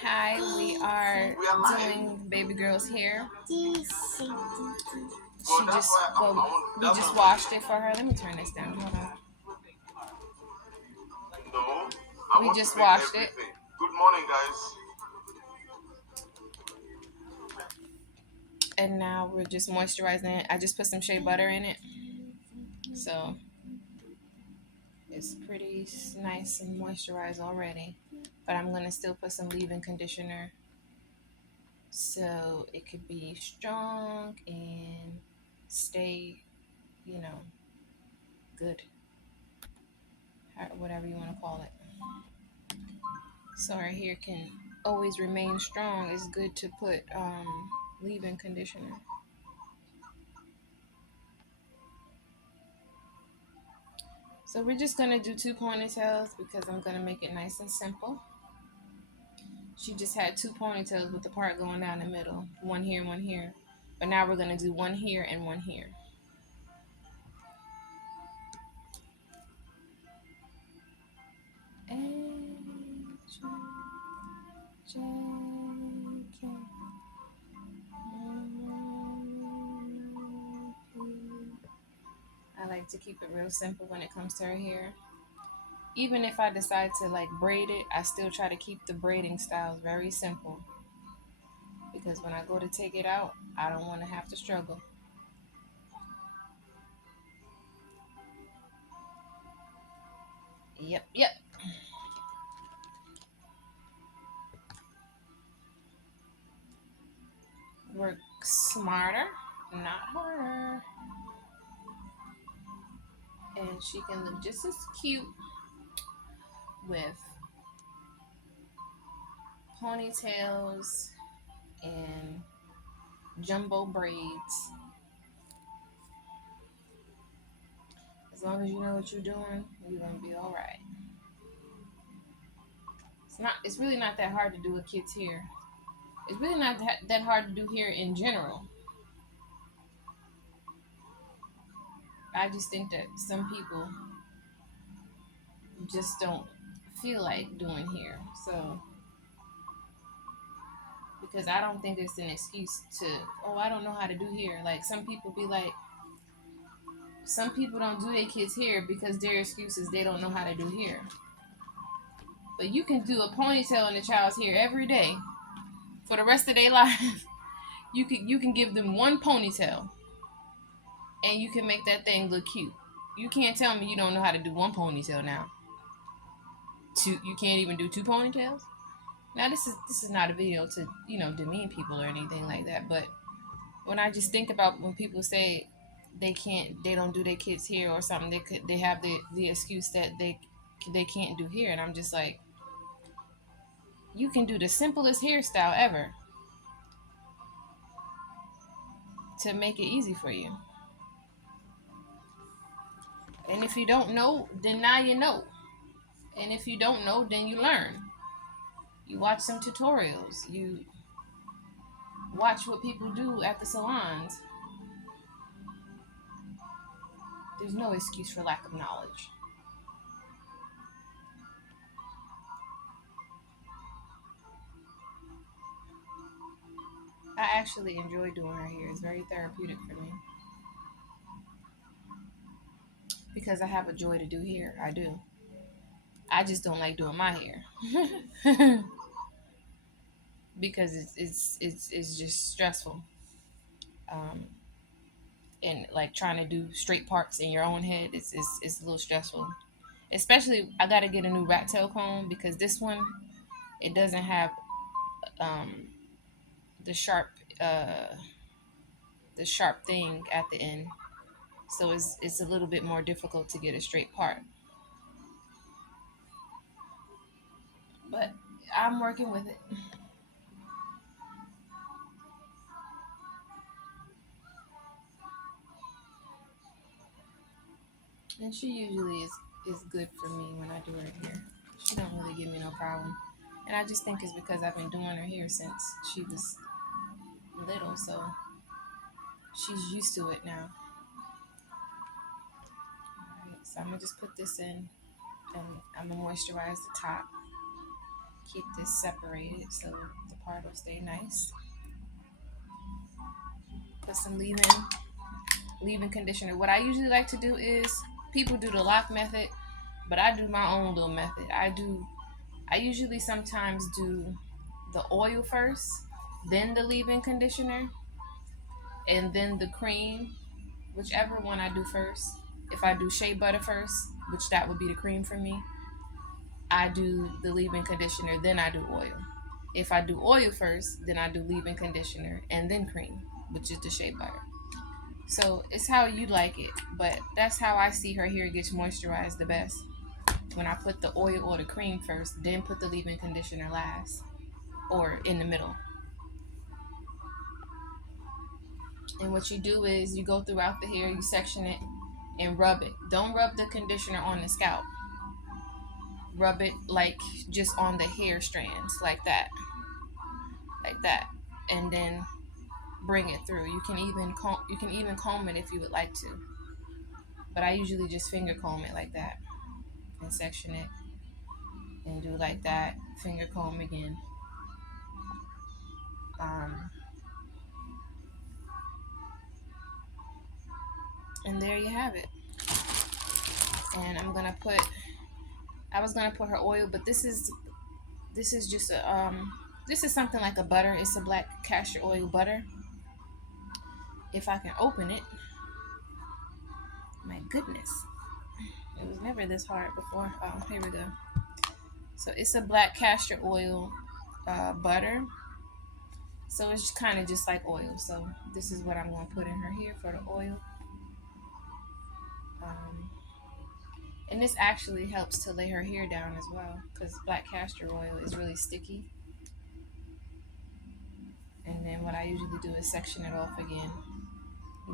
Hi, we are doing baby girl's hair. We just washed it for her. Let me turn this down. Hold on. We just washed it. Good morning, guys. And now we're just moisturizing it. I just put some shea butter in it. So it's pretty nice and moisturized already. But I'm going to still put some leave-in conditioner so it could be strong and stay, you know, good, whatever you want to call it. So our hair can always remain strong. It's good to put leave-in conditioner. So we're just gonna do two ponytails because I'm gonna make it nice and simple. She just had two ponytails with the part going down the middle, one here, one here. But now we're gonna do one here and one here. I like to keep it real simple when it comes to her hair. Even if I decide to like braid it, I still try to keep the braiding styles very simple because when I go to take it out, I don't want to have to struggle. Yep, yep. Work smarter, not harder. And she can look just as cute with ponytails and jumbo braids. As long as you know what you're doing, you're gonna be all right. It's really not that hard to do a kid's hair. It's really not that hard to do hair in general. I just think that some people just don't feel like doing hair. So because I don't think it's an excuse to, oh, I don't know how to do hair. Like some people be like, some people don't do their kids' hair because their excuse is they don't know how to do hair. But you can do a ponytail in a child's hair every day for the rest of their life. You can give them one ponytail and you can make that thing look cute. You can't tell me you don't know how to do one ponytail now. You can't even do two ponytails. Now this is not a video to demean people or anything like that. But when I just think about when people say they don't do their kids hair or something, they have the excuse that they can't do hair, and I'm just like, you can do the simplest hairstyle ever to make it easy for you. And if you don't know, then now you know. And if you don't know, then you learn. You watch some tutorials. You watch what people do at the salons. There's no excuse for lack of knowledge. I actually enjoy doing her hair. It's very therapeutic for me because I have a joy to do hair. I do. I just don't like doing my hair because it's just stressful. Um, and like trying to do straight parts in your own head, it's a little stressful. Especially, I got to get a new rat tail comb because this one it doesn't have um, the sharp uh, the sharp thing at the end, so it's a little bit more difficult to get a straight part. But I'm working with it, and she usually is good for me when I do her hair. She don't really give me no problem, and I just think it's because I've been doing her hair since she was little, so she's used to it now. All right, so I'm gonna just put this in, and I'm gonna moisturize the top. keep this separated so the part will stay nice. Put some leave-in conditioner. What I usually like to do is, people do the lock method, but I do my own little method. I usually sometimes do the oil first, then the leave-in conditioner, and then the cream, whichever one I do first. If I do shea butter first, which that would be the cream for me, I do the leave-in conditioner, then I do oil. If I do oil first, then I do leave-in conditioner and then cream, which is the shea butter. So it's how you like it, but that's how I see her hair gets moisturized the best. When I put the oil or the cream first, then put the leave-in conditioner last, or in the middle. And what you do is you go throughout the hair, you section it, and rub it. Don't rub the conditioner on the scalp. Rub it like just on the hair strands, like that, and then bring it through. You can even comb it if you would like to, but I usually just finger comb it like that and section it and do like that. Finger comb again. Um, and there you have it. And I was gonna put her oil, but this is just a this is something like a butter. It's a black castor oil butter. If I can open it, my goodness, it was never this hard before. Oh, here we go. So it's a black castor oil butter. So it's kind of just like oil. So this is what I'm going to put in her hair for the oil. Um, and this actually helps to lay her hair down as well, because black castor oil is really sticky. And then what I usually do is section it off again.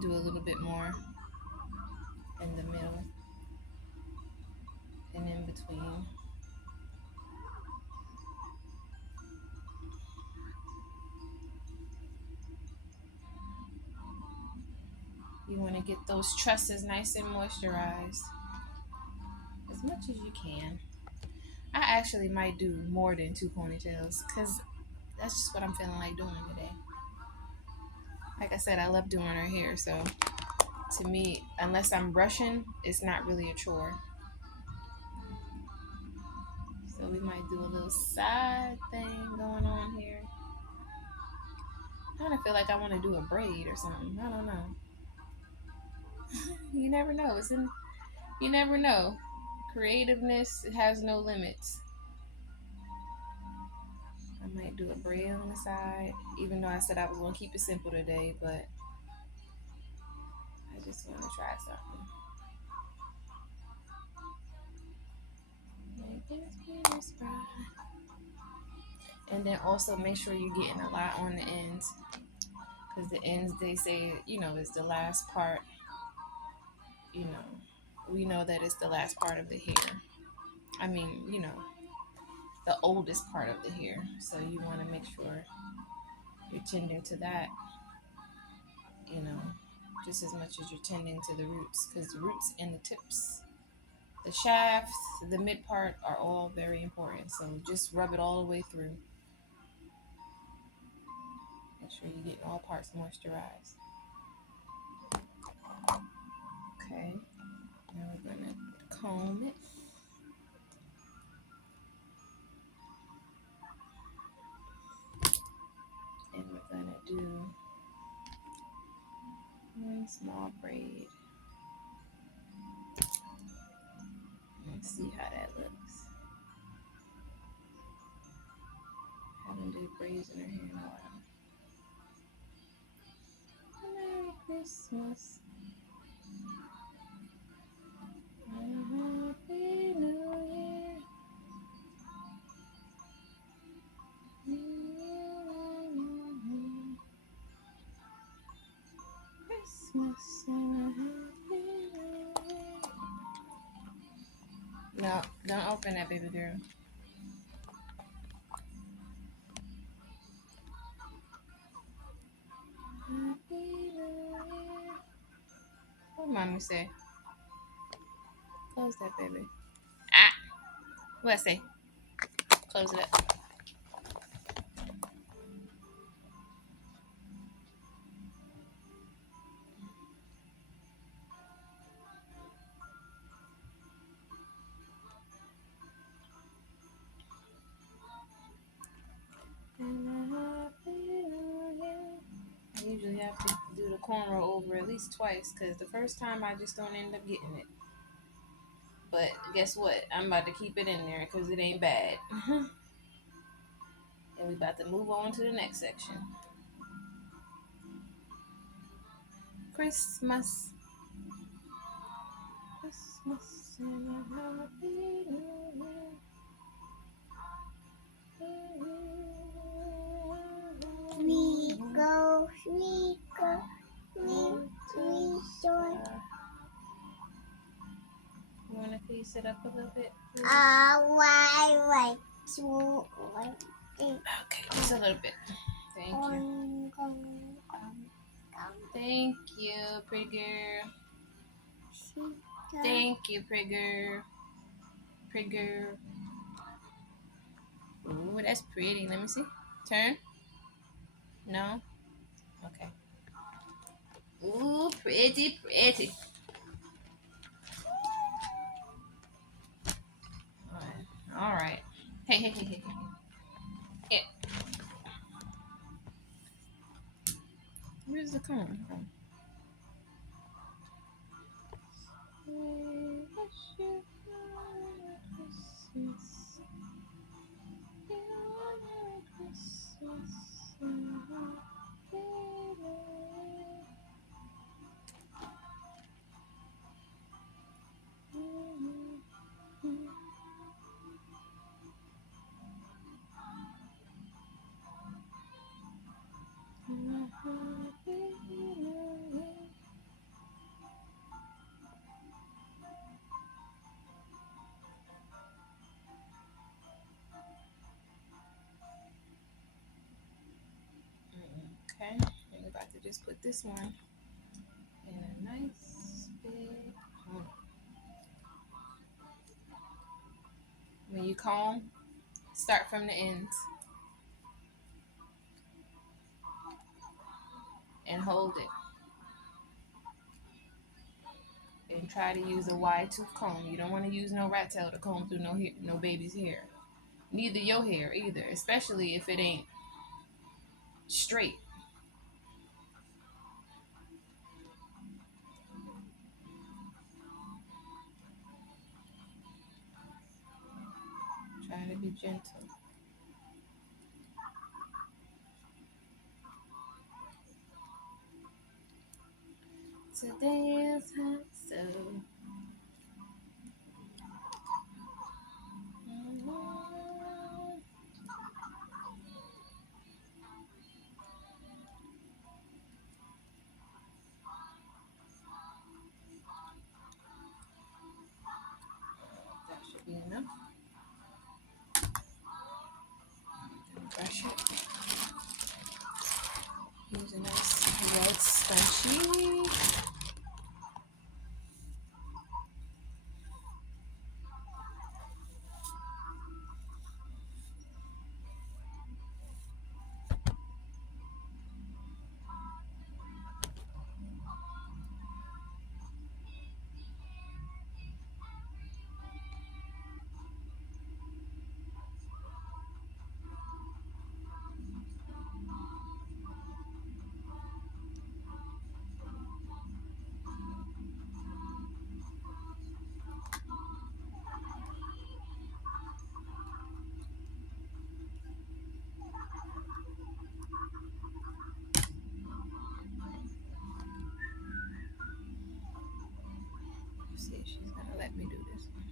Do a little bit more in the middle and in between. You want to get those tresses nice and moisturized as much as you can. I actually might do more than 2 ponytails because that's just what I'm feeling like doing today. Like I said, I love doing her hair, so to me, unless I'm brushing, it's not really a chore. So we might do a little side thing going on here. I kind of feel like I want to do a braid or something. I don't know. You never know. You never know. Creativeness has no limits. I might do a braid on the side, even though I said I was going to keep it simple today, but I just want to try something. And then also make sure you're getting a lot on the ends, because the ends, they say, is the last part. You know, we know that it's the last part of the hair. I mean, the oldest part of the hair. So you want to make sure you're tending to that, you know, just as much as you're tending to the roots, because the roots and the tips, the shafts, the mid part are all very important. So just rub it all the way through. Make sure you're getting all parts moisturized. Okay, now we're gonna comb it. And we're gonna do one small braid. Let's see how that looks. Haven't did braids in her hair in a while. Merry Christmas. Happy New Year. Christmas and a happy New Year. No, don't open that, baby girl. Happy New Year. What mommy say? Close that, baby. Ah, what I say? Close it up. cornrow over at least twice, because the first time I just don't end up getting it. But guess what? I'm about to keep it in there because it ain't bad. And we about to move on to the next section. Christmas. Christmas and a happy new year. We go, we joy. You want to please sit up a little bit? Please? Why to Okay, just a little bit. Thank you. Thank you, pretty girl. Thank you, pretty girl. Pretty girl. Ooh, that's pretty. Let me see. Turn. No? Okay. Ooh, pretty, pretty. All right. Hey, hey, hey, hey, hey. Here. Where's the comb? Okay, I'm about to just put this one in a nice big comb. When you comb, start from the ends and hold it. And try to use a wide tooth comb. You don't want to use no rat tail to comb through no baby's hair. Neither your hair either, especially if it ain't straight. Try to be gentle. Today is hot, so that should be enough. Brush it. Use a nice red scrunchie. Let's see if she's gonna let me do this one.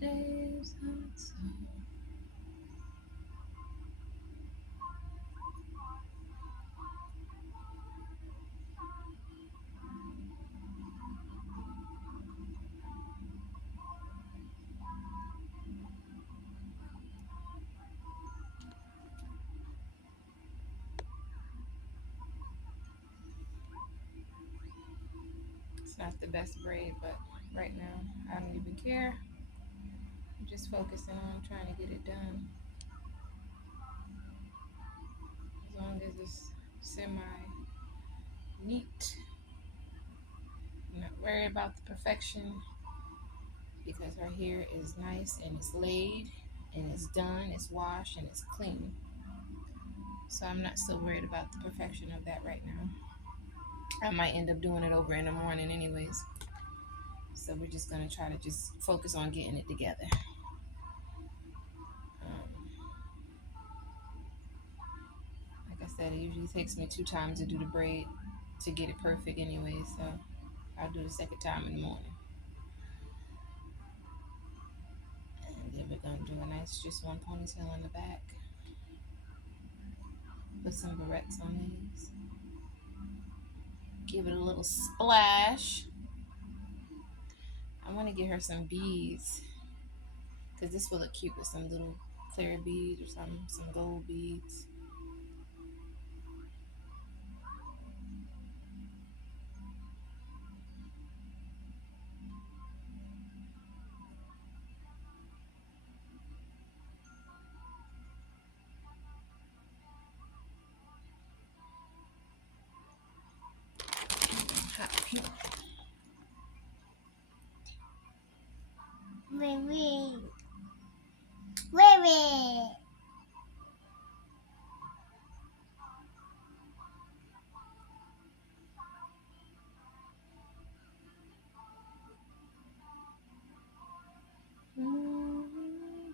Today's hot summer. not the best braid, but right now I don't even care. I'm just focusing on trying to get it done. As long as it's semi neat. I'm not worried about the perfection because our hair is nice and it's laid and it's done, it's washed and it's clean. So I'm not so worried about the perfection of that right now. I might end up doing it over in the morning anyways. So we're just gonna try to just focus on getting it together. Um, like I said, it usually takes me 2 times to do the braid to get it perfect anyway. So I'll do the second time in the morning. And then we're gonna do a nice just one ponytail in the back. Put some barrettes on these. Give it a little splash. I want to get her some beads because this will look cute with some little clear beads or some gold beads. Hot pink. Baby. Baby. Mm-hmm.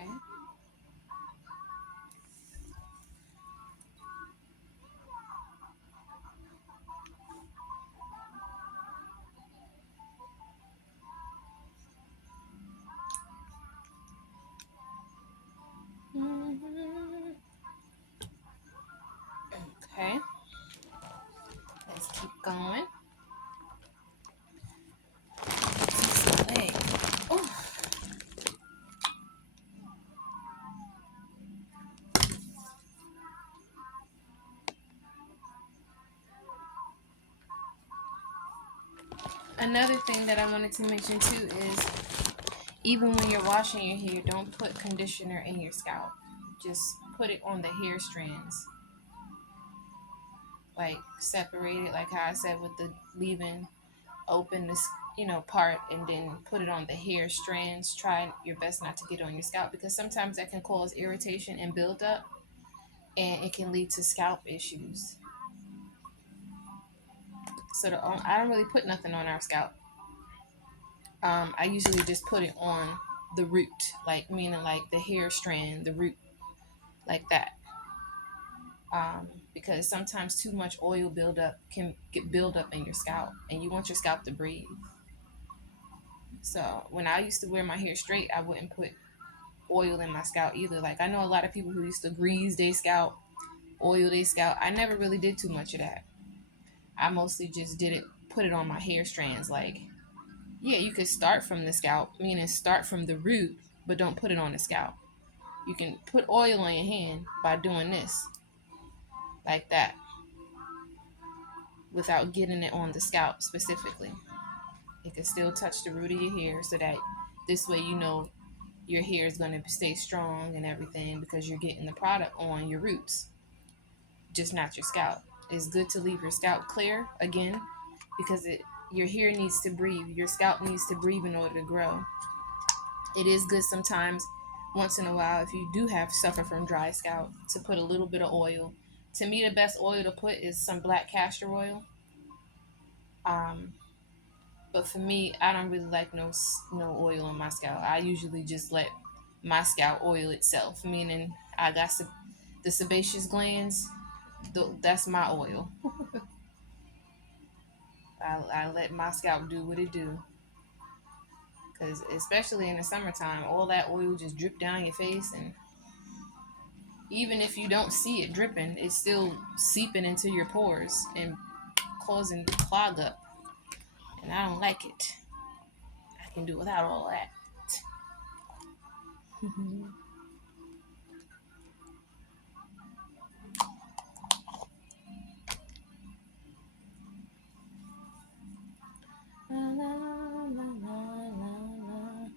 Okay. Mm-hmm. Okay. Let's keep going. Leg. Oh. Another thing that I wanted to mention too is even when you're washing your hair, don't put conditioner in your scalp. Just put it on the hair strands. Like separate it, like how I said with the leaving open this part and then put it on the hair strands. Try your best not to get on your scalp because sometimes that can cause irritation and build up and it can lead to scalp issues. So I don't really put nothing on our scalp. I usually just put it on the root, like meaning like the hair strand, the root, like that. Because sometimes too much oil buildup can get build up in your scalp, and you want your scalp to breathe. So when I used to wear my hair straight, I wouldn't put oil in my scalp either. Like I know a lot of people who used to grease their scalp, oil their scalp. I never really did too much of that. I mostly just did it, put it on my hair strands. Like, yeah, you could start from the scalp, meaning start from the root, but don't put it on the scalp. You can put oil on your hand by doing this, like that, without getting it on the scalp specifically. It can still touch the root of your hair so that this way you know your hair is going to stay strong and everything because you're getting the product on your roots, just not your scalp. It's good to leave your scalp clear again because your hair needs to breathe. Your scalp needs to breathe in order to grow. It is good sometimes, once in a while, if you do have suffer from dry scalp, to put a little bit of oil. To me, the best oil to put is some black castor oil. Um, but for me, I don't really like no oil on my scalp. I usually just let my scalp oil itself, meaning I got the sebaceous glands. That's my oil. I let my scalp do what it do. Because especially in the summertime, all that oil just drip down your face, and even if you don't see it dripping, it's still seeping into your pores and causing clog up. And I don't like it. I can do without all that. La, la, la, la, la, la.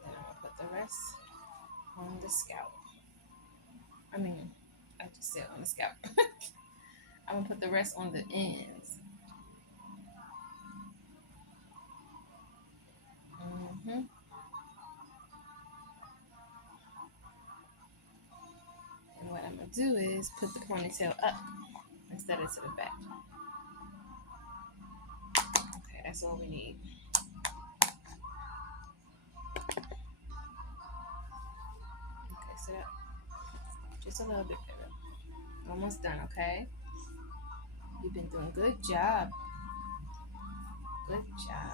Then I'm gonna put the rest on the scalp. I mean, I just said on the scalp. I'm gonna put the rest on the ends. hmm And what I'm gonna do is put the ponytail up instead of to the back. Okay, that's all we need. Okay, so that just a little bit better. Almost done, okay? You've been doing good job. Good job.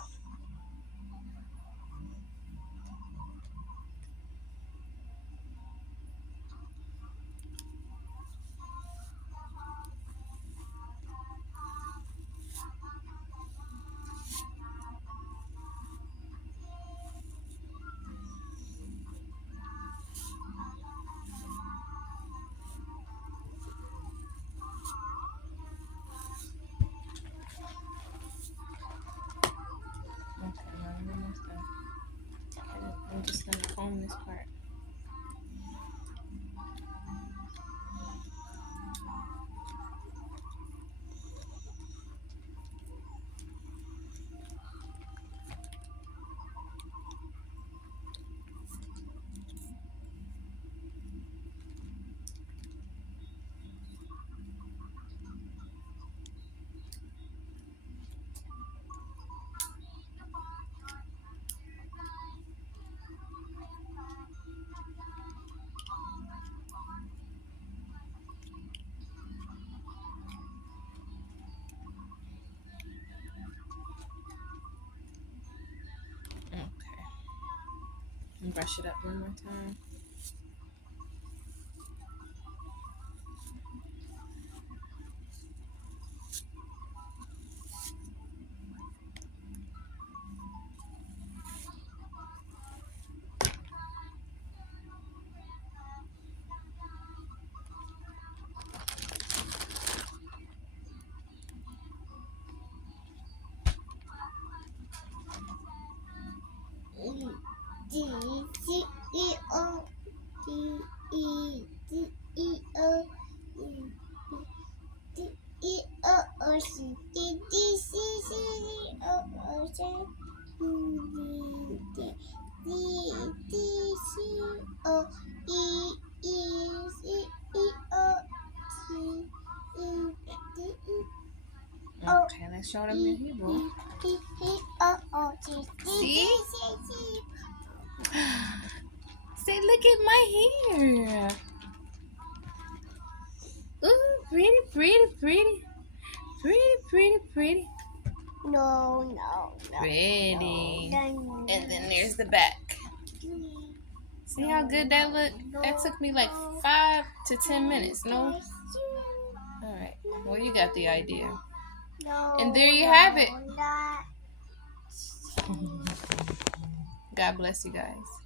Okay, now I'm almost done. And I'm just gonna comb this part. Okay. And brush it up one more time. D C E O D E D E O D E O O C D D C C D O O C D D D C O E E C E O C E D E O Okay, let's show them your hair, bro. E E O O C See? C. Say, look at my hair. Ooh, pretty, pretty, pretty. Pretty, pretty, pretty. No. Pretty. No. And then there's the back. See how good that looked? That took me like 5 to 10 minutes, no? Alright, well, you got the idea. And there you have it. God bless you guys.